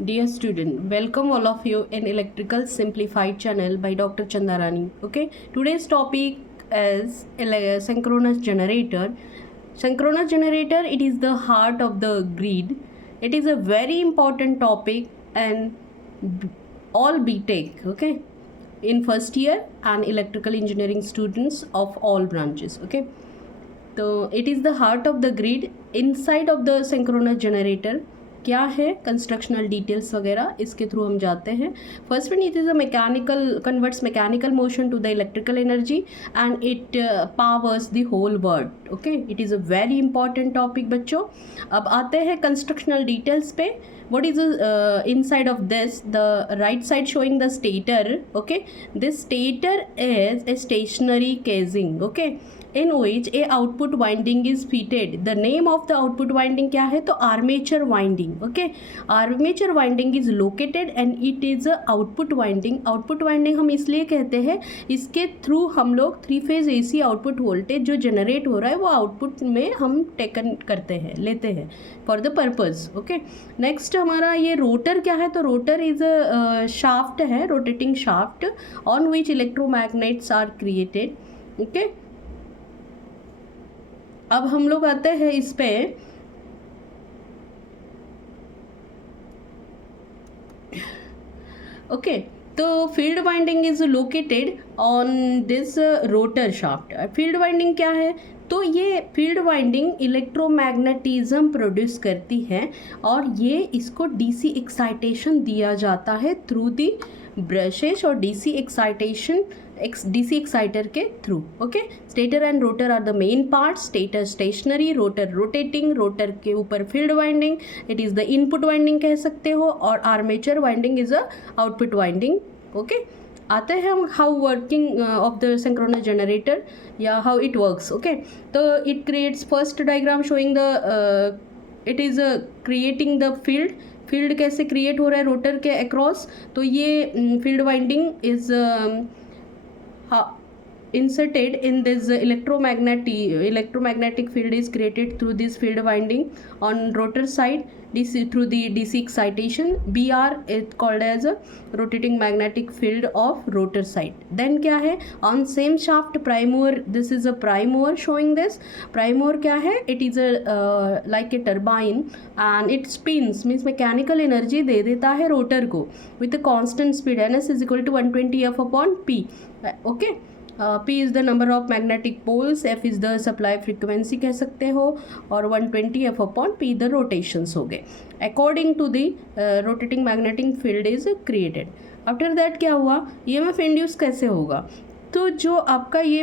Dear student, welcome all of you in Electrical Simplified channel by Dr. Chandarani. Okay, today's topic is synchronous generator. Synchronous generator, it is the heart of the grid. It is a very important topic and all BTech, okay, in first year and electrical engineering students of all branches, okay. So it is the heart of the grid. Inside of the synchronous generator क्या है, constructional details वगैरह इसके through हम जाते हैं. First one, it is a mechanical, converts mechanical motion to the electrical energy and it powers the whole world. Okay, it is a very important topic बच्चों. अब आते हैं कंस्ट्रक्शनल डिटेल्स पे. what is inside of this, the right side showing the stator. Okay, this stator is a stationary casing, okay, in which a output winding is fitted. The name of the output winding क्या है, तो armature winding. Okay, armature winding is located and it is a output winding. output winding हम इसलिए कहते हैं, इसके through हम लोग 3 फेज AC आउटपुट वोल्टेज जो जनरेट हो रहा है वो आउटपुट में हम टेकन करते हैं, लेते हैं for the purpose. Okay, next हमारा ये रोटर क्या है, तो रोटर इज अ शाफ्ट है, rotating shaft on which electromagnets are created. Okay, अब हम लोग आते हैं इस पे. ओके, तो field winding is located on this rotor shaft. Field winding क्या है, तो ये फील्ड वाइंडिंग इलेक्ट्रोमैग्नेटिज्म प्रोड्यूस करती है और ये इसको डीसी एक्साइटेशन दिया जाता है थ्रू दी ब्रशेस और डीसी एक्साइटर के through. Okay, stator and rotor are the main part. Stator stationary, rotor rotating, rotor के ऊपर field winding, it is the input winding कह सकते हो, और armature winding is a output winding. Okay, आते हैं हम how working of the synchronous generator या हाउ इट वर्क्स. ओके, तो it creates first diagram showing the it is creating the field कैसे क्रिएट हो रहा है रोटर के अक्रॉस. तो ये field winding is inserted in this electromagnetic field is created through this field winding on rotor side DC through the DC excitation. BR is called as a rotating magnetic field of rotor side. Then क्या है, on same shaft prime mover, this is a prime mover showing this. Prime mover क्या है, it is a like a turbine and it spins, means mechanical energy दे देता है rotor को with a constant speed. NS is equal to 120 F upon P. Okay, P is the number of magnetic poles, F is the supply frequency कह सकते हो, और 120 F upon P the rotations हो गए. According to the rotating magnetic field is created. After that क्या हुआ, EMF induce कैसे होगा, तो जो आपका ये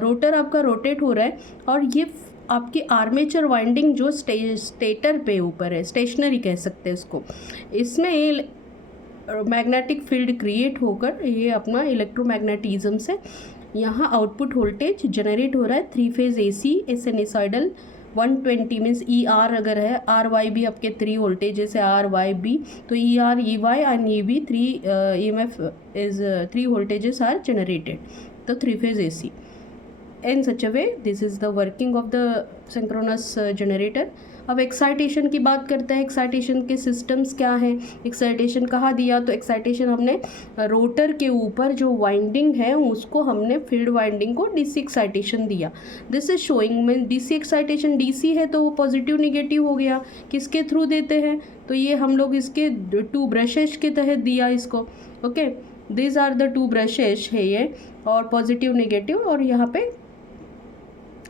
रोटर आपका रोटेट हो रहा है और ये आपकी आर्मेचर वाइंडिंग जो स्टेटर पे ऊपर है, स्टेशनरी कह सकते हैं इसको, इसमें मैग्नेटिक फील्ड क्रिएट होकर ये अपना इलेक्ट्रोमैग्नेटिज्म से यहाँ आउटपुट वोल्टेज जनरेट हो रहा है 3 phase AC sinusoidal 120 means ER अगर है, RY भी आपके 3 वोल्टेजेस है, RYB, तो ER EY and EB 3 EMF is 3 voltages are generated, तो 3 phase AC. In such a way, this is the working of the synchronous generator. अब excitation की बात करते हैं. एक्साइटेशन के सिस्टम्स क्या हैं, एक्साइटेशन कहाँ दिया, तो एक्साइटेशन हमने रोटर के ऊपर जो वाइंडिंग है उसको हमने फील्ड वाइंडिंग को डीसी एक्साइटेशन दिया. दिस इज शोइंग में डीसी एक्साइटेशन, डीसी है तो वो पॉजिटिव निगेटिव हो गया. किसके थ्रू देते हैं, तो ये हम लोग इसके 2 ब्रशेस के तहत दिया इसको. Okay, this are the 2 brushes है ये, और पॉजिटिव निगेटिव, और यहाँ पे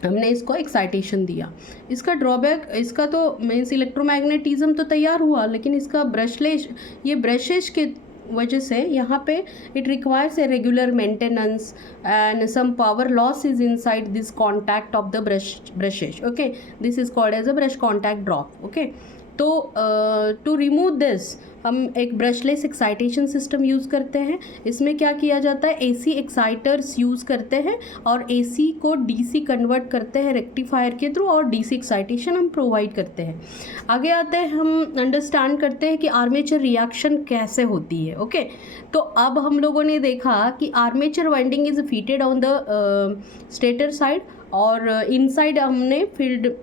हमने इसको एक्साइटेशन दिया. इसका ड्रॉबैक, इसका तो मीन्स इलेक्ट्रोमैग्नेटिज्म तो तैयार हुआ, लेकिन इसका ये ब्रशेस के वजह से यहाँ पे it requires a regular maintenance and some power loss is inside this contact of the brushes. Okay, this is called as a brush contact drop. Okay, तो टू रिमूव दिस हम एक ब्रशलेस एक्साइटेशन सिस्टम यूज़ करते हैं. इसमें क्या किया जाता है, AC एक्साइटर्स यूज़ करते हैं और AC को DC कन्वर्ट करते हैं रेक्टिफायर के थ्रू, और DC एक्साइटेशन हम प्रोवाइड करते हैं. आगे आते हैं, हम अंडरस्टैंड करते हैं कि आर्मेचर रिएक्शन कैसे होती है. ओके, तो अब हम लोगों ने देखा कि armature winding is fitted on the stator side और इनसाइड हमने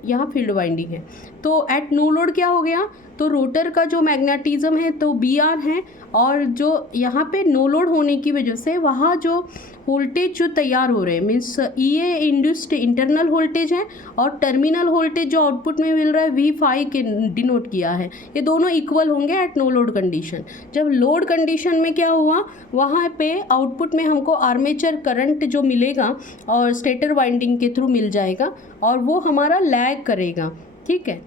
यहाँ फील्ड वाइंडिंग है. तो एट नो लोड क्या हो गया, तो रोटर का जो मैग्नेटिज्म है तो बी आर है, और जो यहाँ पे नो लोड होने की वजह से वहाँ जो वोल्टेज जो तैयार हो रहे हैं मीन्स ये इंड्यूस्ड इंटरनल वोल्टेज है, और टर्मिनल वोल्टेज जो आउटपुट में मिल रहा है वी फाई के डिनोट किया है, ये दोनों इक्वल होंगे एट नो लोड कंडीशन। जब लोड कंडीशन में क्या हुआ, वहाँ पे आउटपुट में हमको आर्मेचर करंट जो मिलेगा और स्टेटर वाइंडिंग के थ्रू मिल जाएगा, और वो हमारा लैग करेगा। ठीक है,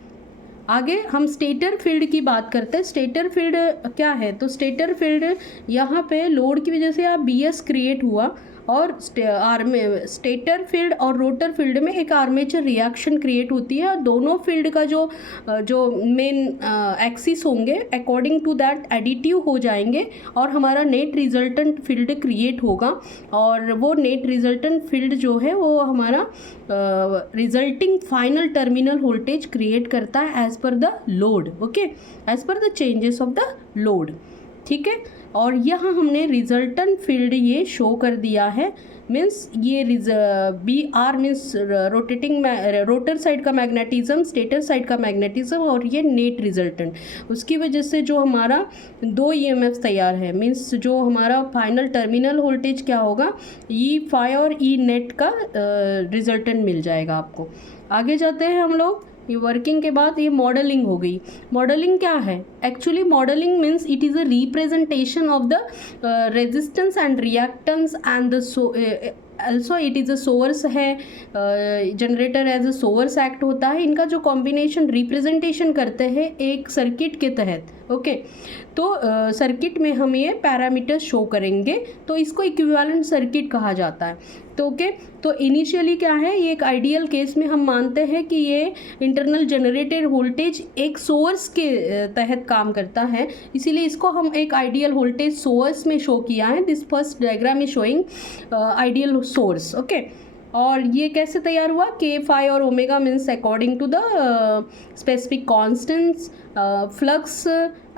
आगे हम स्टेटर फील्ड की बात करते हैं। स्टेटर फील्ड क्या है, तो स्टेटर फील्ड यहाँ पे लोड की वजह से आप बी एस क्रिएट हुआ, और स्टेटर फील्ड और रोटर फील्ड में एक आर्मेचर रिएक्शन क्रिएट होती है, और दोनों फील्ड का जो मेन एक्सिस होंगे अकॉर्डिंग टू दैट एडिटिव हो जाएंगे, और हमारा नेट रिजल्टेंट फील्ड क्रिएट होगा, और वो नेट रिजल्टेंट फील्ड जो है वो हमारा resulting final terminal voltage create करता है as per the load. Okay, as per the changes of the load. ठीक है, और यहाँ हमने रिजल्टेंट फील्ड ये शो कर दिया है, मीन्स ये B R means rotor side का मैग्नेटिज्म, स्टेटर साइड का मैग्नेटिज्म, और ये नेट रिजल्टेंट, उसकी वजह से जो हमारा दो ईएमएफ तैयार है, मीन्स जो हमारा फाइनल टर्मिनल वोल्टेज क्या होगा, ई फाई और ई नेट का रिजल्टेंट मिल जाएगा आपको। आगे जाते हैं हम लोग। ये वर्किंग के बाद ये मॉडलिंग हो गई। मॉडलिंग क्या है, actually modelling means it is a representation of the resistance and reactance and the also it is a source है, generator as a source act होता है। इनका जो कॉम्बिनेशन रिप्रेजेंटेशन करते हैं एक सर्किट के तहत। ओके, तो सर्किट में हम ये पैरामीटर शो करेंगे, तो इसको इक्विवेलेंट सर्किट कहा जाता है। तो ओके, तो इनिशियली क्या है, ये एक आइडियल केस में हम मानते हैं कि ये इंटरनल जनरेटेड वोल्टेज एक सोर्स के तहत काम करता है, इसीलिए इसको हम एक आइडियल वोल्टेज सोर्स में शो किया है। This first diagram is showing ideal source. Okay, और ये कैसे तैयार हुआ, के फाई और omega means according to the specific constants, flux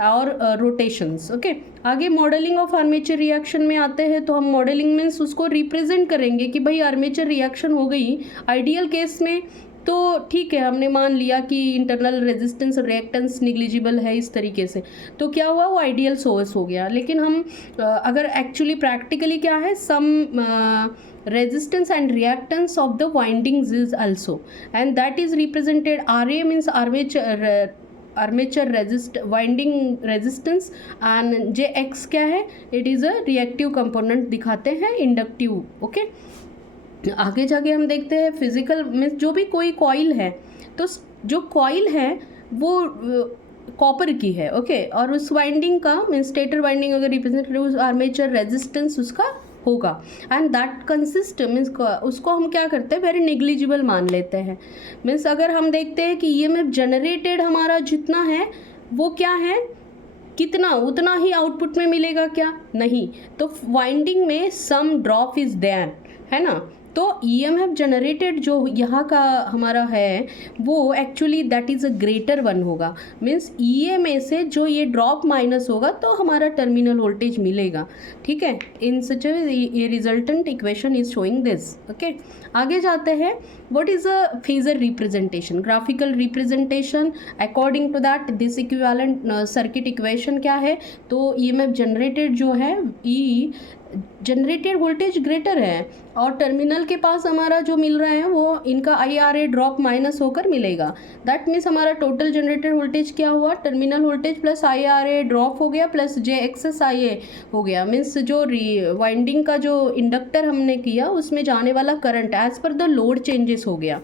और रोटेशंस। ओके, आगे मॉडलिंग ऑफ आर्मेचर रिएक्शन में आते हैं, तो हम मॉडलिंग मीन्स उसको रिप्रेजेंट करेंगे कि भाई आर्मेचर रिएक्शन हो गई आइडियल केस में, तो ठीक है, हमने मान लिया कि इंटरनल रेजिस्टेंस और रिएक्टेंस निग्लिजिबल है इस तरीके से, तो क्या हुआ, वो आइडियल सोर्स हो गया। लेकिन हम अगर एक्चुअली प्रैक्टिकली क्या है, सम resistance and reactance of the windings is also, and that is represented RA means armature winding resistance, and JX क्या है, it is a reactive component दिखाते हैं inductive। ओके, आगे जाके हम देखते हैं फिजिकल मीन्स जो भी कोई कॉइल है, तो जो कॉइल है वो कॉपर की है। ओके, और उस वाइंडिंग का मीन्स स्टेटर वाइंडिंग अगर रिप्रेजेंटेटिव आर्मेचर रेजिस्टेंस उसका होगा, एंड दैट कंसिस्ट मीन्स उसको हम क्या करते हैं, वेरी नेग्लिजिबल मान लेते हैं। मीन्स अगर हम देखते हैं कि ईएमएफ जनरेटेड हमारा जितना है वो क्या है, कितना उतना ही आउटपुट में मिलेगा क्या, नहीं, तो वाइंडिंग में सम ड्रॉप इज देयर, है ना। तो ईएमएफ जनरेटेड जो यहाँ का हमारा है वो actually that is a greater one होगा, मीन्स ईएमए से जो ये ड्रॉप माइनस होगा तो हमारा टर्मिनल वोल्टेज मिलेगा। ठीक है, इन सच ये resultant equation is showing this. Okay, आगे जाते हैं, what is a phasor representation, graphical representation according to that this equivalent circuit equation क्या है, तो ईएमएफ जनरेटेड जो है ई जनरेटेड वोल्टेज ग्रेटर है, और टर्मिनल के पास हमारा जो मिल रहा है वो इनका IRA ड्रॉप माइनस होकर मिलेगा। दैट मीन्स हमारा टोटल जनरेटेड वोल्टेज क्या हुआ, terminal voltage plus IRA drop हो गया प्लस JXSIA हो गया, मीन्स जो वाइंडिंग का जो इंडक्टर हमने किया उसमें जाने वाला current as per the load changes हो गया।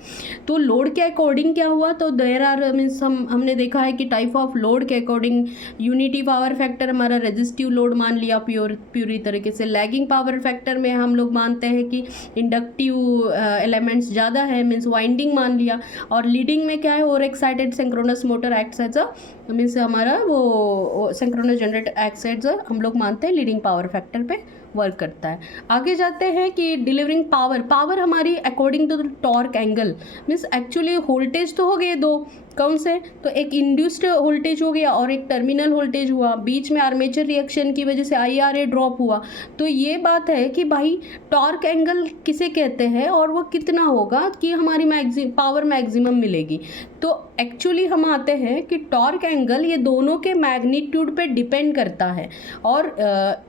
तो लोड के अकॉर्डिंग क्या हुआ, तो देयर आर मीन्स हमने देखा है कि टाइप ऑफ लोड के अकॉर्डिंग यूनिटी पावर फैक्टर हमारा रेजिस्टिव लोड मान लिया प्यूरी तरीके से, लैगिंग पावर फैक्टर में हम लोग मानते हैं कि इंडक्टिव एलिमेंट्स ज़्यादा है मीन्स वाइंडिंग मान लिया, और लीडिंग में क्या है, और excited synchronous motor acts as a means हमारा वो synchronous generator acts as a हम लोग मानते हैं लीडिंग पावर फैक्टर पे वर्क करता है। आगे जाते हैं कि डिलीवरिंग पावर हमारी according to the torque angle, means actually voltage तो हो गए दो, कौन से? तो एक इंड्यूस्ड वोल्टेज हो गया और एक टर्मिनल वोल्टेज हुआ, बीच में आर्मेचर रिएक्शन की वजह से IRA ड्रॉप हुआ। तो ये बात है कि भाई टॉर्क एंगल किसे कहते हैं और वो कितना होगा कि हमारी पावर मैक्सिमम मिलेगी। तो एक्चुअली हम आते हैं कि टॉर्क एंगल ये दोनों के मैग्नीट्यूड पे डिपेंड करता है और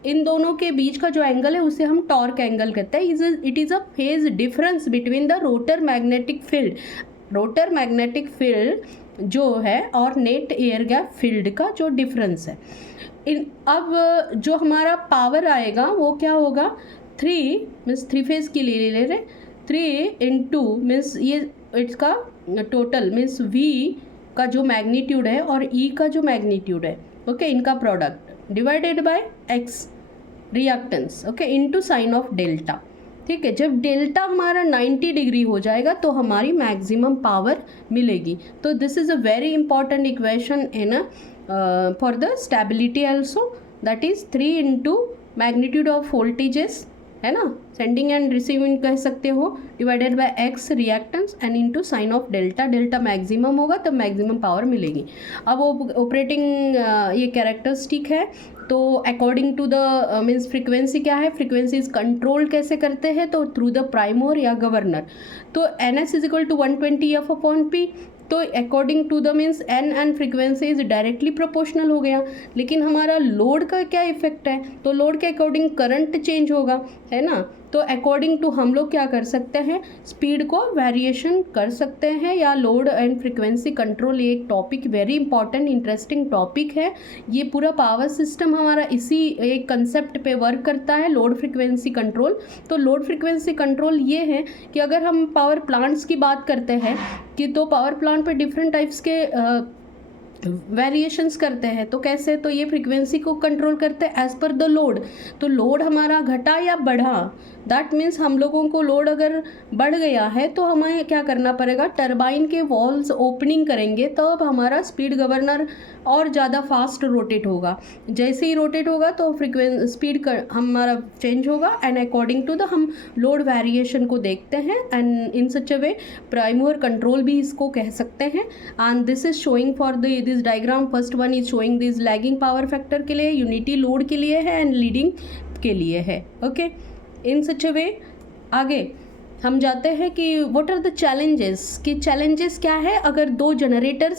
इन दोनों के बीच का जो एंगल है उसे हम टॉर्क एंगल कहते हैं। It is a phase difference between the rotor magnetic field, rotor magnetic field जो है और नेट एयर गैप फील्ड का जो डिफरेंस है। अब जो हमारा पावर आएगा वो क्या होगा, 3 मीन्स 3 फेज के लिए ले रहे, 3 इंटू मीन्स ये इसका टोटल मीन्स V का जो मैग्नीट्यूड है और E का जो मैग्नीट्यूड है, ओके, इनका product divided by X reactance, okay, into sine of delta. ठीक है, जब डेल्टा हमारा 90 डिग्री हो जाएगा तो हमारी मैक्सिमम पावर मिलेगी। तो this is a very important equation in for the stability also, that is 3 into magnitude of voltages, है ना, सेंडिंग एंड रिसीविंग कह सकते हो, divided by X reactance and into sine of delta. Delta maximum होगा तो maximum power मिलेगी। अब operating ये कैरेक्टरिस्टिक है, तो according to the means frequency क्या है, फ्रीक्वेंसी इज कंट्रोल कैसे करते हैं, तो थ्रू द प्राइमोर या गवर्नर। तो NS is equal to 120 F/P। तो according to the means N and frequency is directly proportional हो गया। लेकिन हमारा लोड का क्या इफेक्ट है, तो लोड के अकॉर्डिंग करंट चेंज होगा, है ना। तो अकॉर्डिंग टू हम लोग क्या कर सकते हैं, स्पीड को वेरिएशन कर सकते हैं या लोड एंड फ्रीक्वेंसी कंट्रोल। ये एक topic very important interesting topic है। ये पूरा पावर सिस्टम हमारा इसी एक कंसेप्ट पे वर्क करता है, लोड फ्रीक्वेंसी कंट्रोल। तो लोड फ्रीक्वेंसी कंट्रोल ये है कि अगर हम पावर प्लांट्स की बात करते हैं कि तो पावर प्लांट पे डिफरेंट टाइप्स के वेरिएशंस करते हैं। तो कैसे, तो ये फ्रीक्वेंसी को कंट्रोल करते हैं एज पर द लोड। तो लोड हमारा घटा या बढ़ा, दैट मीन्स हम लोगों को लोड अगर बढ़ गया है तो हमें क्या करना पड़ेगा, टरबाइन के वॉल्व्स ओपनिंग करेंगे तब हमारा स्पीड गवर्नर और ज़्यादा फास्ट रोटेट होगा। जैसे ही रोटेट होगा तो स्पीड हमारा चेंज होगा एंड अकॉर्डिंग टू द हम लोड वेरिएशन को देखते हैं and in such a way primer control भी इसको कह सकते हैं। And this is showing for this diagram, first one is showing this lagging power factor के लिए, यूनिटी लोड के लिए है एंड लीडिंग के लिए है, ओके। इन सच अ वे आगे हम जाते हैं कि व्हाट आर द चैलेंजेस, कि चैलेंजेस क्या है अगर दो जनरेटर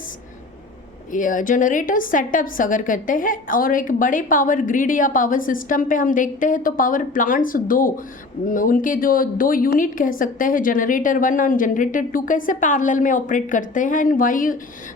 सेटअप्स अगर करते हैं और एक बड़े पावर ग्रिड या पावर सिस्टम पे हम देखते हैं तो पावर प्लांट्स उनके जो 2 यूनिट कह सकते हैं, जनरेटर 1 और जनरेटर 2 कैसे पैरेलल में ऑपरेट करते हैं एंड वाई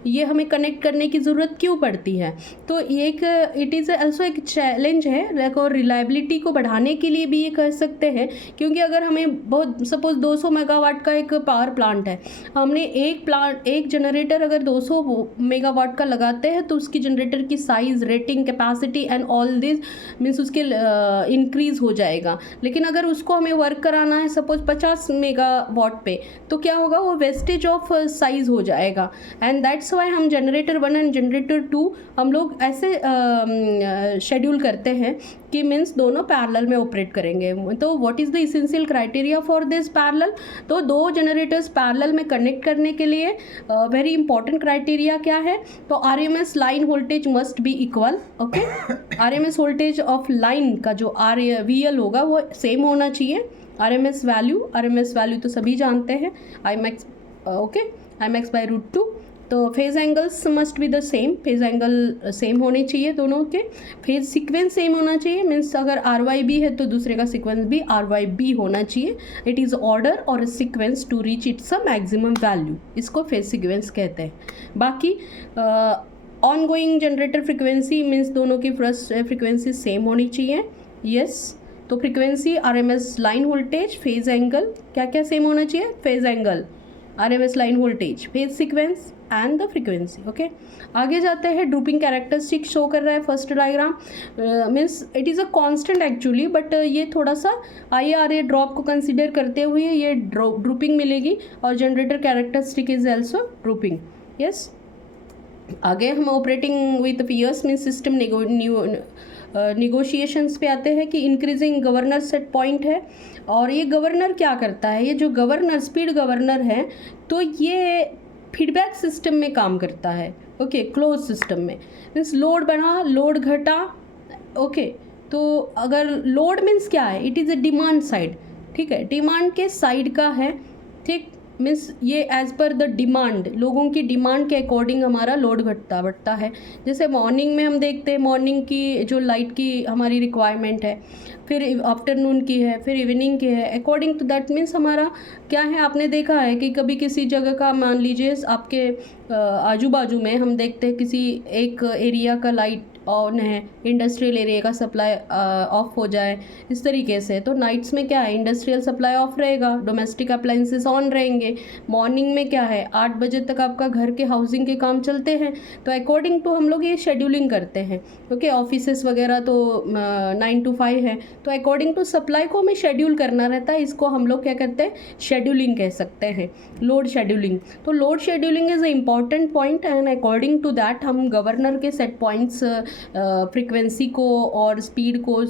ये हमें कनेक्ट करने की ज़रूरत क्यों पड़ती है। तो एक इट इज़ ऑल्सो एक चैलेंज है और रिलायबिलिटी को बढ़ाने के लिए भी ये कह सकते हैं, क्योंकि अगर हमें बहुत सपोज 200 मेगावाट का एक पावर प्लांट है, हमने एक जनरेटर अगर 200 मेगावाट का लगाते हैं तो उसकी जनरेटर की size, rating, capacity and all this means उसके इंक्रीज हो जाएगा। लेकिन अगर उसको हमें वर्क कराना है सपोज 50 मेगावाट पे, तो क्या होगा, वो वेस्टेज ऑफ साइज हो जाएगा एंड दैट्स वाई हम जनरेटर 1 एंड जनरेटर 2 हम लोग ऐसे शेड्यूल करते हैं कि मीन्स दोनों पैरेलल में ऑपरेट करेंगे। तो what is the essential criteria for this parallel, तो 2 जनरेटर्स पैरेलल में कनेक्ट करने के लिए वेरी इंपॉर्टेंट क्राइटेरिया क्या है, तो RMS line voltage must be equal, okay. RMS voltage of line का जो VL होगा वो सेम होना चाहिए। RMS वैल्यू तो सभी जानते हैं, Imax, ओके, Imax बाय √2। तो phase angles must be the same, phase angle same होने चाहिए दोनों के, फेज सीक्वेंस सेम होना चाहिए, मीन्स अगर RYB है तो दूसरे का सीक्वेंस भी RYB होना चाहिए। इट इज़ ऑर्डर और sequence to reach its a maximum value, इसको फेज सीक्वेंस कहते हैं। बाकी on going generator frequency means दोनों की फ्रिक्वेंसी सेम होनी चाहिए, यस। तो frequency, RMS line voltage, phase angle क्या क्या सेम होना चाहिए, phase angle, RMS line voltage, phase sequence and the frequency, okay. आगे जाते हैं, ड्रूपिंग कैरेक्टरिस्टिक शो कर रहा है first diagram, means it is a constant actually, but ये थोड़ा सा IRA ड्रॉप को कंसिडर करते हुए ये ड्रूपिंग मिलेगी और generator characteristic is also drooping, yes. आगे हम operating with peers means system negotiations पे आते हैं कि इंक्रीजिंग गवर्नर सेट पॉइंट है। और ये गवर्नर क्या करता है, ये जो गवर्नर स्पीड गवर्नर है तो ये फीडबैक सिस्टम में काम करता है, ओके, क्लोज सिस्टम में। मीन्स लोड बढ़ा, लोड घटा, ओके। तो अगर लोड मीन्स क्या है, it is a demand side, ठीक है, डिमांड के साइड का है, ठीक। मीन्स ये एज पर द डिमांड, लोगों की डिमांड के अकॉर्डिंग हमारा लोड घटता बढ़ता है। जैसे मॉर्निंग में हम देखते हैं मॉर्निंग की जो लाइट की हमारी रिक्वायरमेंट है, फिर आफ्टरनून की है, फिर इवनिंग की है, अकॉर्डिंग टू दैट मीन्स हमारा क्या है। आपने देखा है कि कभी किसी जगह का, मान लीजिए आपके आजू बाजू में हम देखते हैं किसी एक एरिया का लाइट ऑन है, इंडस्ट्रियल एरिया का सप्लाई ऑफ हो जाए इस तरीके से, तो नाइट्स में क्या है, इंडस्ट्रियल सप्लाई ऑफ रहेगा, डोमेस्टिक अप्लाइंसेस ऑन रहेंगे। मॉर्निंग में क्या है, 8 बजे तक आपका घर के हाउसिंग के काम चलते हैं। तो अकॉर्डिंग टू हम लोग ये शेड्यूलिंग करते हैं, ओके। ऑफिसेस वगैरह तो 9 to 5 है, तो अकॉर्डिंग टू सप्लाई को हमें शेड्यूल करना रहता है। इसको हम लोग क्या कहते हैं, शेड्यूलिंग कह सकते हैं, लोड शेड्यूलिंग। तो load scheduling is a important point and according to that हम गवर्नर के सेट पॉइंट्स, फ्रीक्वेंसी को और स्पीड को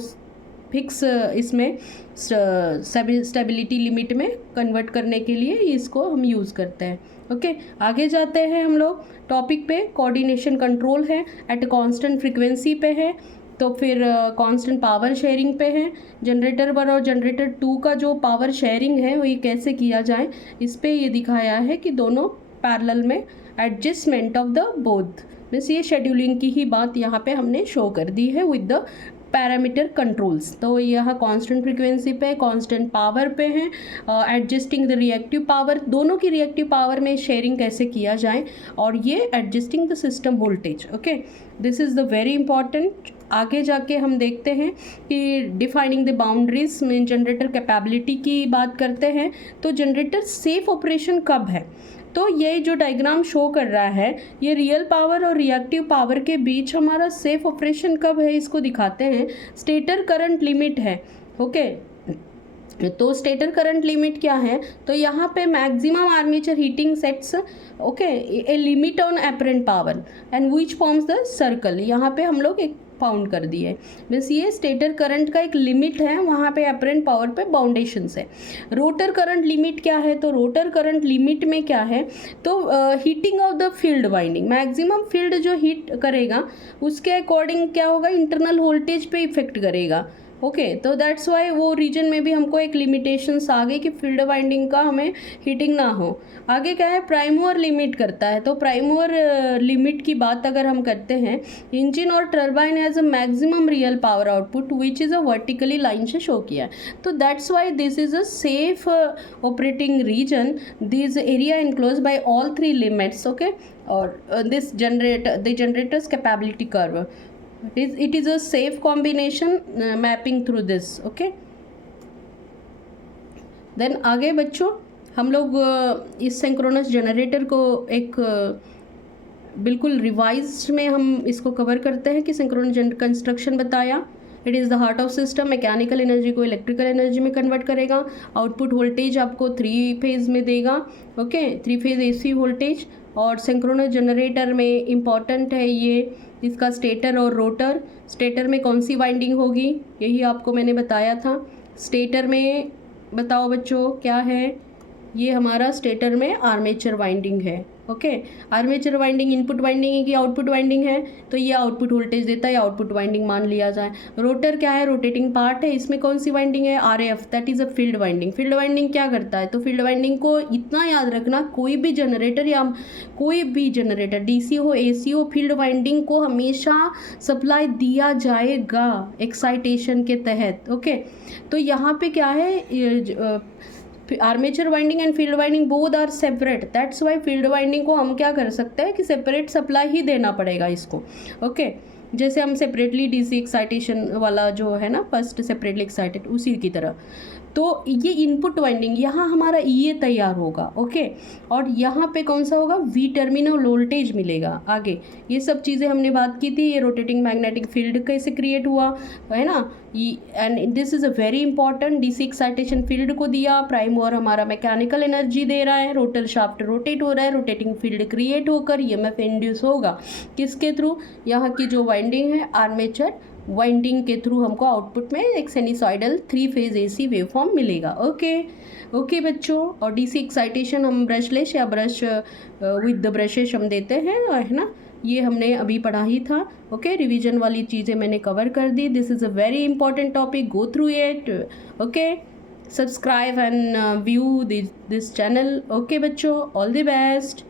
फिक्स इसमें स्टेबिलिटी लिमिट में कन्वर्ट करने के लिए इसको हम यूज़ करते हैं, ओके। आगे जाते हैं हम लोग टॉपिक पे। कोऑर्डिनेशन कंट्रोल है, एट कांस्टेंट फ्रीक्वेंसी पे है, तो फिर कांस्टेंट पावर शेयरिंग पे है। जनरेटर 1 और जनरेटर 2 का जो पावर शेयरिंग है वो ये कैसे किया जाए, इस पे ये दिखाया है कि दोनों पैरेलल में adjustment of the both, means ये शेड्यूलिंग की ही बात यहाँ पे हमने शो कर दी है विद द पैरामीटर कंट्रोल्स। तो यहाँ कांस्टेंट फ्रीक्वेंसी पे, कांस्टेंट पावर पे हैं, एडजस्टिंग द रिएक्टिव पावर, दोनों की रिएक्टिव पावर में शेयरिंग कैसे किया जाए, और ये adjusting the system voltage, okay. This is the very important. आगे जाके हम देखते हैं कि डिफाइनिंग द बाउंड्रीज में जनरेटर कैपेबिलिटी की बात करते हैं। तो जनरेटर सेफ ऑपरेशन कब है, तो ये जो डायग्राम शो कर रहा है ये रियल पावर और रिएक्टिव पावर के बीच हमारा सेफ ऑपरेशन कब है, इसको दिखाते हैं। स्टेटर करंट लिमिट है, ओके। तो स्टेटर करंट लिमिट क्या है, तो यहाँ पे maximum armature heating sets, okay, a limit on apparent power and which forms the circle, यहाँ पे हम लोग एक फाउंड कर दिए। बस ये स्टेटर करंट का एक लिमिट है, वहाँ पे अपरेंट पावर पे बाउंडेशंस है। रोटर करंट लिमिट क्या है, तो रोटर करंट लिमिट में क्या है, तो heating of the field winding, maximum field जो हीट करेगा उसके अकॉर्डिंग क्या होगा, इंटरनल वोल्टेज पे इफेक्ट करेगा, ओके। तो दैट्स वाई वो रीजन में भी हमको एक लिमिटेशंस आ गई कि फील्ड वाइंडिंग का हमें हीटिंग ना हो। आगे क्या है, प्राइम मूवर लिमिट करता है। तो प्राइम मूवर लिमिट की बात अगर हम करते हैं, इंजन और turbine has a maximum real power output which is a vertically line से शो किया है। तो that's why this is a safe operating region, this area enclose by all 3 limits, okay. और this the generators capability curve, it is a safe combination mapping through this, okay। then आगे बच्चों हम लोग इस synchronous generator को एक बिल्कुल revise में हम इसको कवर करते हैं कि सिंक्रोनस कंस्ट्रक्शन बताया। It is the heart of system, mechanical energy को इलेक्ट्रिकल एनर्जी में कन्वर्ट करेगा। आउटपुट वोल्टेज आपको 3 फेज में देगा, ओके, 3 फेज AC वोल्टेज। और सिंक्रोनस जनरेटर में इम्पॉर्टेंट है ये इसका स्टेटर और रोटर। स्टेटर में कौन सी वाइंडिंग होगी, यही आपको मैंने बताया था। स्टेटर में बताओ बच्चों क्या है, ये हमारा स्टेटर में आर्मेचर वाइंडिंग है, okay. Armature winding input winding है कि आउटपुट वाइंडिंग है, तो ये आउटपुट वोल्टेज देता है, आउटपुट वाइंडिंग मान लिया जाए। रोटर क्या है, रोटेटिंग पार्ट है, इसमें कौन सी वाइंडिंग है, RF, that is a field winding. Field winding क्या करता है, तो फील्ड वाइंडिंग को इतना याद रखना, कोई भी जनरेटर या कोई भी जनरेटर DC हो AC हो, फील्ड वाइंडिंग को हमेशा सप्लाई दिया जाएगा एक्साइटेशन के तहत, ओके। तो यहाँ पे क्या है, armature winding and field winding both are separate, that's why field winding को हम क्या कर सकते हैं कि सेपरेट सप्लाई ही देना पड़ेगा इसको, ओके। जैसे हम सेपरेटली DC एक्साइटेशन वाला जो है ना, फर्स्ट सेपरेटली एक्साइटेड, उसी की तरह। तो ये इनपुट वाइंडिंग यहाँ हमारा ये तैयार होगा, ओके। और यहाँ पे कौन सा होगा, V टर्मिनल वोल्टेज मिलेगा। आगे ये सब चीज़ें हमने बात की थी, ये रोटेटिंग मैग्नेटिक फील्ड कैसे क्रिएट हुआ है ना, and this is a very important. DC excitation field को दिया, प्राइम मूवर हमारा मैकेनिकल एनर्जी दे रहा है, रोटर शाफ्ट रोटेट हो रहा है, रोटेटिंग फील्ड क्रिएट होकर EMF इंड्यूस होगा किसके थ्रू, यहाँ की जो वाइंडिंग है आर्मेचर वाइंडिंग के थ्रू हमको आउटपुट में एक साइनसॉइडल 3 फेज AC वेवफॉर्म मिलेगा। ओके बच्चों, और DC एक्साइटेशन हम ब्रशलेस या ब्रश विद द ब्रशेस हम देते हैं, है ना। ये हमने अभी पढ़ा ही था। ओके, रिवीजन वाली चीज़ें मैंने कवर कर दी। This is a very important topic, go through it. Okay, subscribe and view this channel. Okay बच्चों, ऑल द बेस्ट।